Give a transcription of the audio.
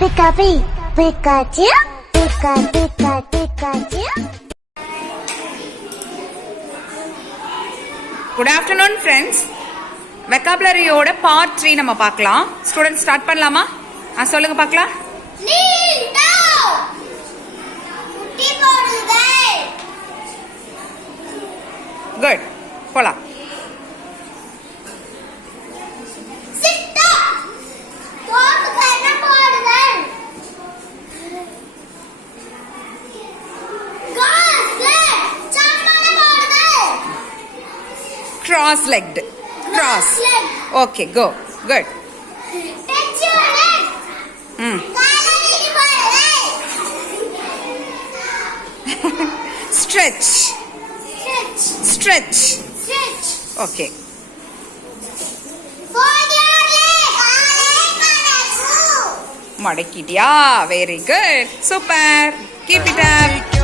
Pikachu, Pikachu, Pikachu, Pikachu. Good afternoon friends. Vocabulary ஓட part 3 நம்ம பார்க்கலாம். Students start பண்ணலாமா? சொல்லுங்க பார்க்கலாம். Kneel down. முட்டி போடுங்கள். Good. போலாம். Sit up. தோடு கண்ண போடுங்கள். Cross-legged. Cross. Okay, go. Good. Touch your leg. Stretch. Stretch. Stretch. Stretch. Okay. Fold your leg. மடக்கு. மடக்கிட்டியா? Very good. Super. Keep it up.